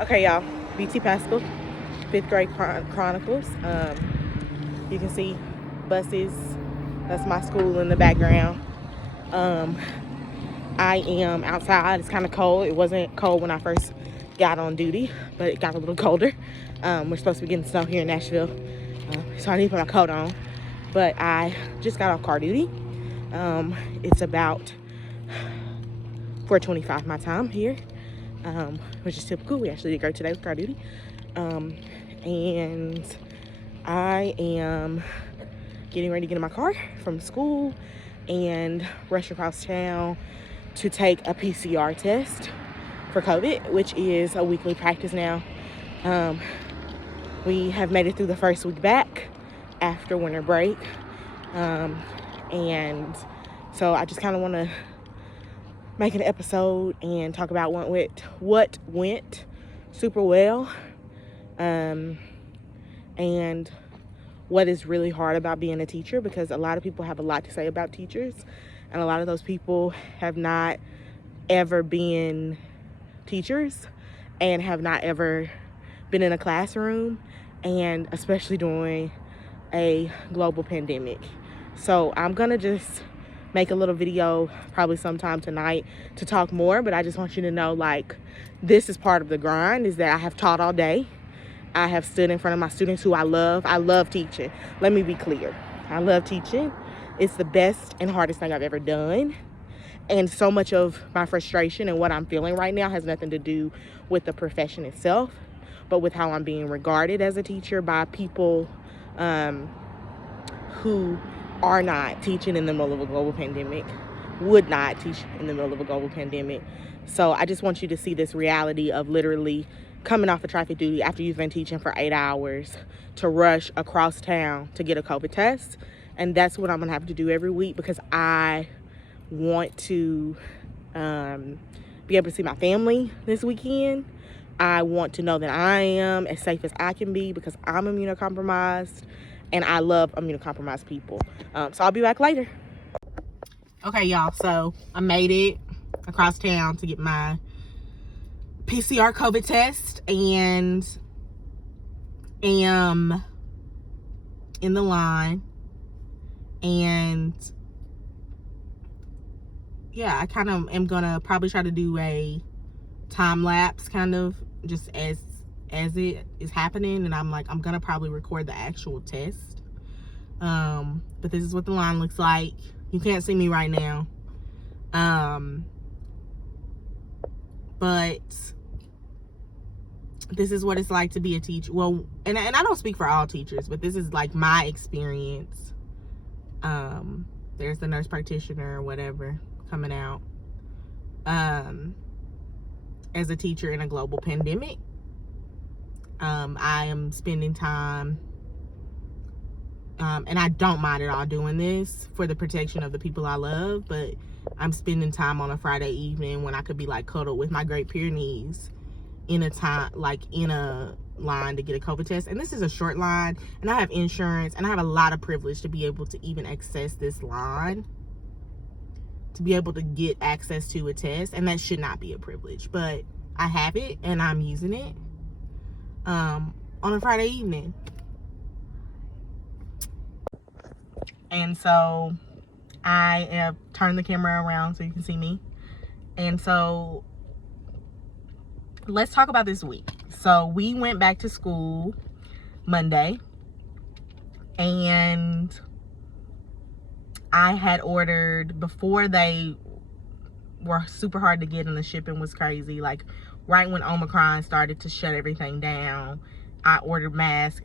Okay, y'all. B.T Paschall, 5th Grade Chronicles. You can see buses. That's my school in the background. I am outside. It's kind of cold. It wasn't cold when I first got on duty, but it got a little colder. We're supposed to be getting snow here in Nashville, so I need to put my coat on. But I just got off car duty. It's about 4:25 my time here, which is typical. We actually did great today with car duty. And I am getting ready to get in my car from school and rush across town to take a PCR test for COVID, which is a weekly practice now. We have made it through the first week back after winter break. And so I just kind of want to make an episode and talk about what went super well, and what is really hard about being a teacher, because a lot of people have a lot to say about teachers, and a lot of those people have not ever been teachers and have not ever been in a classroom, and especially during a global pandemic. So I'm gonna just make a little video probably sometime tonight to talk more, but I just want you to know, like, this is part of the grind, is that I have taught all day. I have stood in front of my students who I love. I love teaching. Let me be clear. I love teaching. It's the best and hardest thing I've ever done. And so much of my frustration and what I'm feeling right now has nothing to do with the profession itself, but with how I'm being regarded as a teacher by people who are not teaching in the middle of a global pandemic, would not teach in the middle of a global pandemic. So I just want you to see this reality of literally coming off of traffic duty after you've been teaching for 8 hours to rush across town to get a COVID test. And that's what I'm gonna have to do every week, because I want to be able to see my family this weekend. I want to know that I am as safe as I can be, because I'm immunocompromised and I love immunocompromised people. So I'll be back later. Okay, y'all, so I made it across town to get my PCR COVID test and am in the line. And yeah, I kind of am gonna probably try to do a time lapse, kind of just as it is happening, and I'm gonna probably record the actual test. But this is what the line looks like. You can't see me right now, but this is what it's like to be a teacher. Well, and I don't speak for all teachers, but this is like my experience. There's the nurse practitioner or whatever coming out, as a teacher in a global pandemic. I am spending time, and I don't mind at all doing this for the protection of the people I love, but I'm spending time on a Friday evening when I could be like cuddled with my Great Pyrenees in a line to get a COVID test. And this is a short line, and I have insurance, and I have a lot of privilege to be able to even access this line, to be able to get access to a test. And that should not be a privilege, but I have it and I'm using it on a Friday evening. And so I have turned the camera around so you can see me. And so let's talk about this week. So we went back to school Monday, and I had ordered, before they were super hard to get and the shipping was crazy, like right when Omicron started to shut everything down, I ordered masks.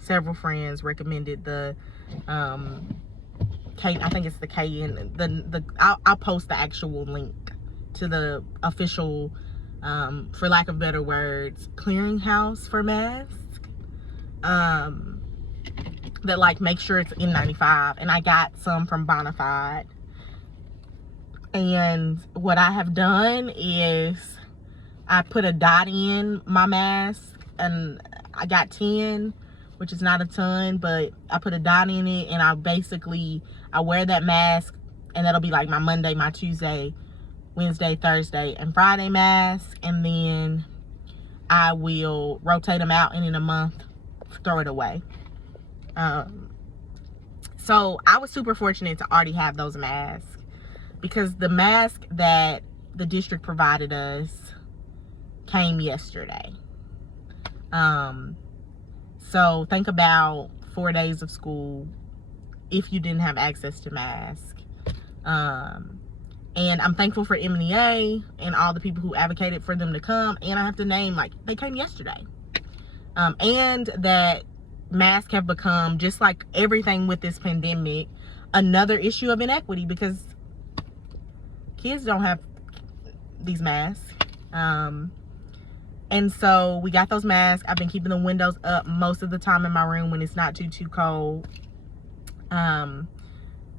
Several friends recommended the I think it's the KN. I'll post the actual link to the official, for lack of better words, clearinghouse for masks. That like make sure it's N95, and I got some from Bonafide. And what I have done is I put a dot in my mask, and I got 10, which is not a ton, but I put a dot in it, and I wear that mask, and that'll be like my Monday, my Tuesday, Wednesday, Thursday, and Friday masks, and then I will rotate them out, and in a month throw it away. So I was super fortunate to already have those masks, because the mask that the district provided us came yesterday. So think about 4 days of school if you didn't have access to masks. And I'm thankful for MNEA and all the people who advocated for them to come. And I have to name, like, they came yesterday. And that masks have become, just like everything with this pandemic, another issue of inequity, because kids don't have these masks. And so we got those masks. I've been keeping the windows up most of the time in my room when it's not too cold.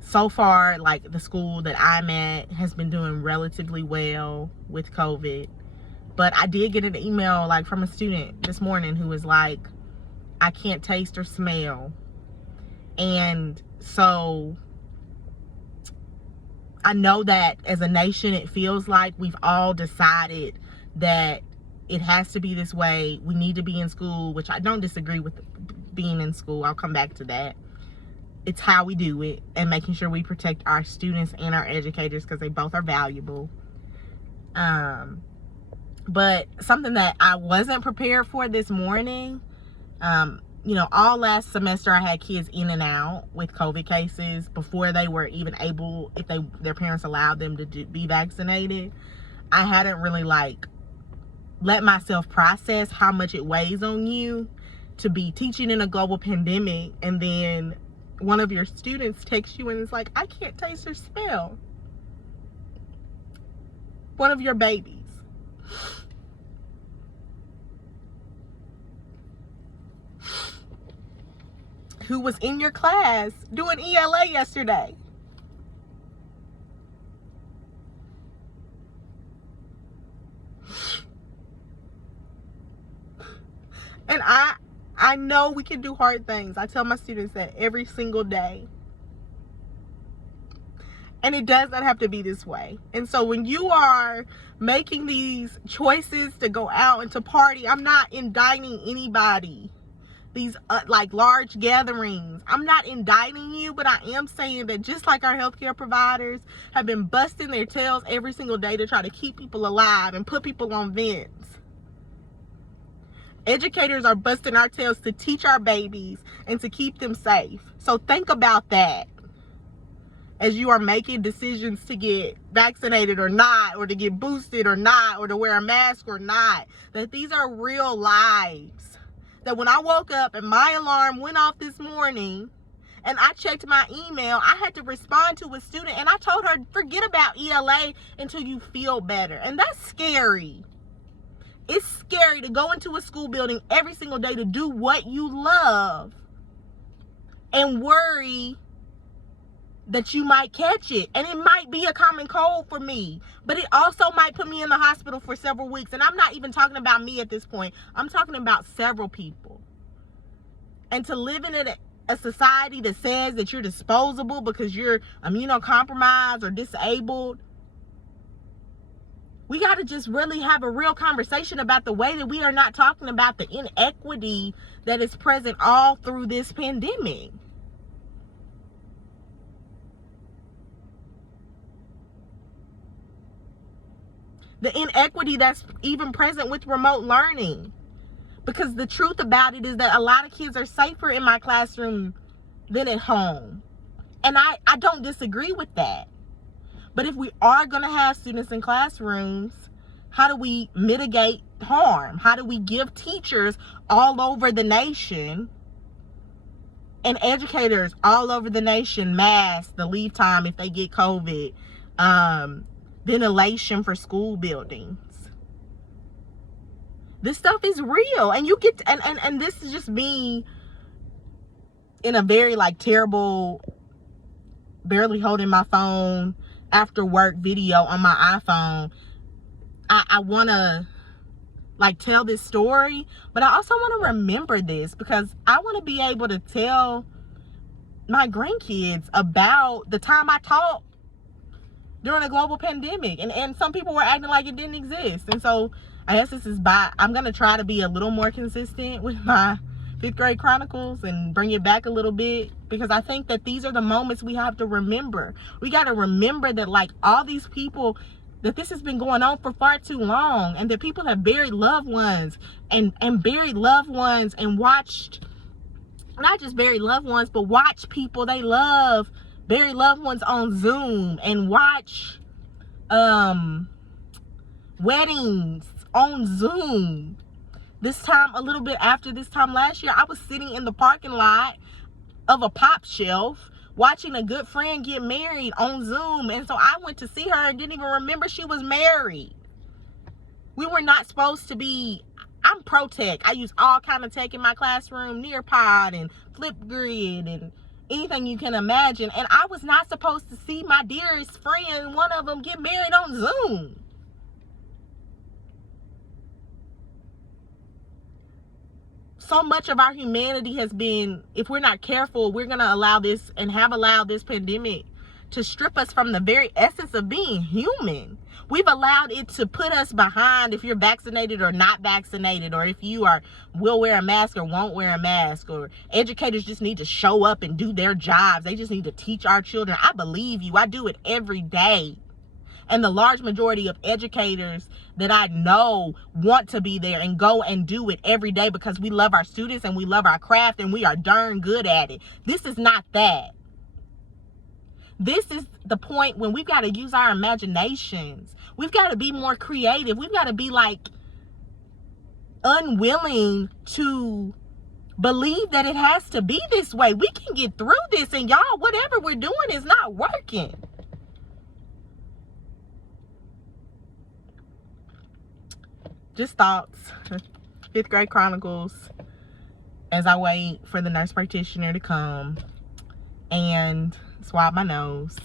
So far, like, the school that I'm at has been doing relatively well with COVID. But I did get an email, like, from a student this morning who was like, I can't taste or smell. And so I know that as a nation, it feels like we've all decided that it has to be this way. We need to be in school, which I don't disagree with being in school. I'll come back to that. It's how we do it, and making sure we protect our students and our educators, because they both are valuable. But something that I wasn't prepared for this morning, you know, all last semester I had kids in and out with COVID cases before they were even able, if their parents allowed them to be vaccinated. I hadn't really, like, let myself process how much it weighs on you to be teaching in a global pandemic, and then one of your students texts you and it's like, I can't taste or smell. One of your babies. Who was in your class doing ELA yesterday. And I know we can do hard things. I tell my students that every single day. And it does not have to be this way. And so when you are making these choices to go out and to party, I'm not indicting anybody. These like large gatherings, I'm not indicting you, but I am saying that just like our healthcare providers have been busting their tails every single day to try to keep people alive and put people on vents, educators are busting our tails to teach our babies and to keep them safe. So think about that as you are making decisions to get vaccinated or not, or to get boosted or not, or to wear a mask or not, that these are real lives. That when I woke up and my alarm went off this morning and I checked my email, I had to respond to a student and I told her, forget about ELA until you feel better. And that's scary. It's scary to go into a school building every single day to do what you love and worry that you might catch it. And it might be a common cold for me, but it also might put me in the hospital for several weeks. And I'm not even talking about me at this point. I'm talking about several people. And to live in a society that says that you're disposable because you're immunocompromised or disabled, we got to just really have a real conversation about the way that we are not talking about the inequity that is present all through this pandemic. The inequity that's even present with remote learning. Because the truth about it is that a lot of kids are safer in my classroom than at home. And I don't disagree with that. But if we are going to have students in classrooms, how do we mitigate harm? How do we give teachers all over the nation and educators all over the nation masks, the leave time if they get COVID, ventilation for school buildings? This stuff is real, and you get to, and this is just me in a very like terrible, barely holding my phone after work video on my iPhone. I want to like tell this story, but I also want to remember this because I want to be able to tell my grandkids about the time I taught during a global pandemic, and some people were acting like it didn't exist. And so I guess I'm gonna try to be a little more consistent with my 5th Grade Chronicles and bring it back a little bit, because I think that these are the moments we have to remember. We got to remember that, like, all these people, that this has been going on for far too long, and that people have buried loved ones and buried loved ones, and watched, not just buried loved ones, but watch people they love bury loved ones on Zoom, and watch weddings on Zoom. This time, a little bit after this time last year, I was sitting in the parking lot of a pop shelf watching a good friend get married on Zoom. And so I went to see her and didn't even remember she was married. We were not supposed to be. I'm pro tech. I use all kind of tech in my classroom, Nearpod and Flipgrid and anything you can imagine. And I was not supposed to see my dearest friend, one of them, get married on Zoom. So much of our humanity has been, if we're not careful, we're going to allow this, and have allowed this pandemic to strip us from the very essence of being human. We've allowed it to put us behind if you're vaccinated or not vaccinated, or if you will wear a mask or won't wear a mask, or educators just need to show up and do their jobs. They just need to teach our children. I believe you. I do it every day. And the large majority of educators that I know want to be there and go and do it every day, because we love our students and we love our craft and we are darn good at it. This is not that. This is the point when we've got to use our imaginations. We've got to be more creative. We've got to be, like, unwilling to believe that it has to be this way. We can get through this, and y'all, whatever we're doing is not working. Just thoughts. 5th Grade Chronicles as I wait for the nurse practitioner to come and swab my nose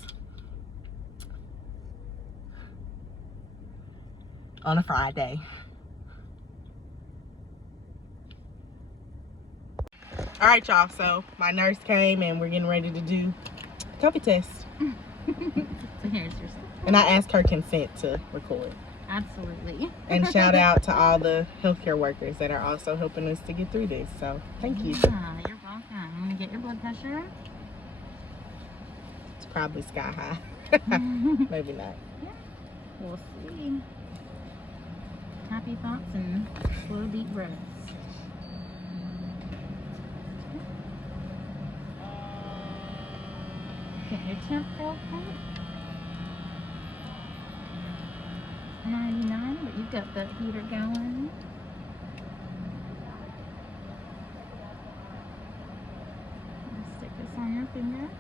on a Friday. All right, y'all. So my nurse came and we're getting ready to do a COVID test. So here's your stuff. And I asked her consent to record. Absolutely. And shout out to all the healthcare workers that are also helping us to get through this. So thank you. Yeah, you're welcome. I'm gonna get your blood pressure. It's probably sky high. Maybe not. Yeah, we'll see. Happy thoughts and slow deep breaths. Get your temp real quick. 99, but you've got that heater going. Stick this on your finger.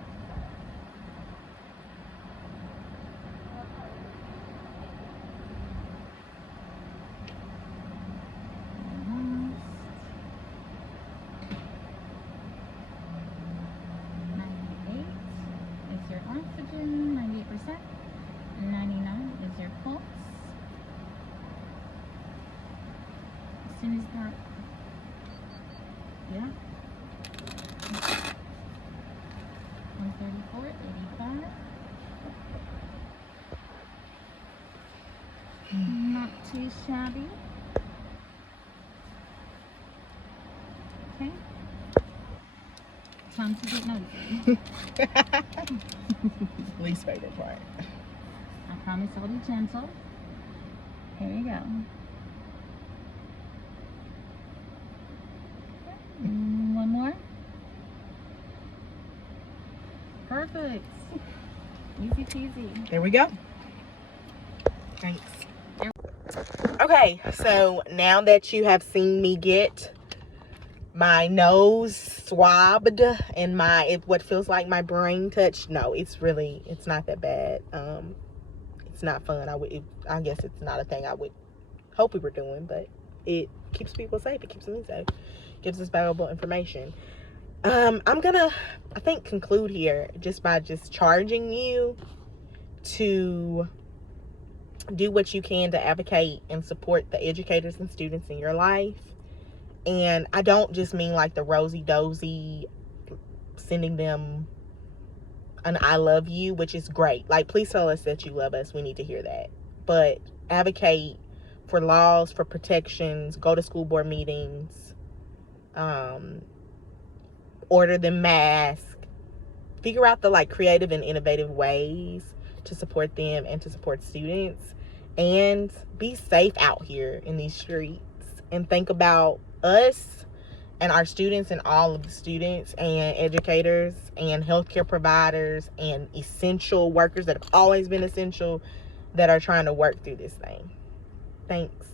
Almost. 98 is your oxygen, 98%. 99 is your pulse. As soon as that, yeah. 134, 85. Not too shabby. Okay. Time to get nosy. Least favorite part. I promise I'll be gentle. Here you go. One more. Perfect. Easy peasy. There we go. Thanks. Okay, so now that you have seen me get my nose swabbed and what feels like my brain touched, no, it's not that bad. It's not fun. I guess it's not a thing I would hope we were doing, but it keeps people safe. It keeps me safe. Gives us valuable information. I'm gonna, I think, conclude here just by charging you to do what you can to advocate and support the educators and students in your life. And I don't just mean like the rosy dozy, sending them an I love you, which is great. Like, please tell us that you love us. We need to hear that. But advocate for laws, for protections, go to school board meetings, order them masks, figure out the like creative and innovative ways to support them and to support students, and be safe out here in these streets, and think about us and our students and all of the students and educators and healthcare providers and essential workers that have always been essential that are trying to work through this thing. Thanks.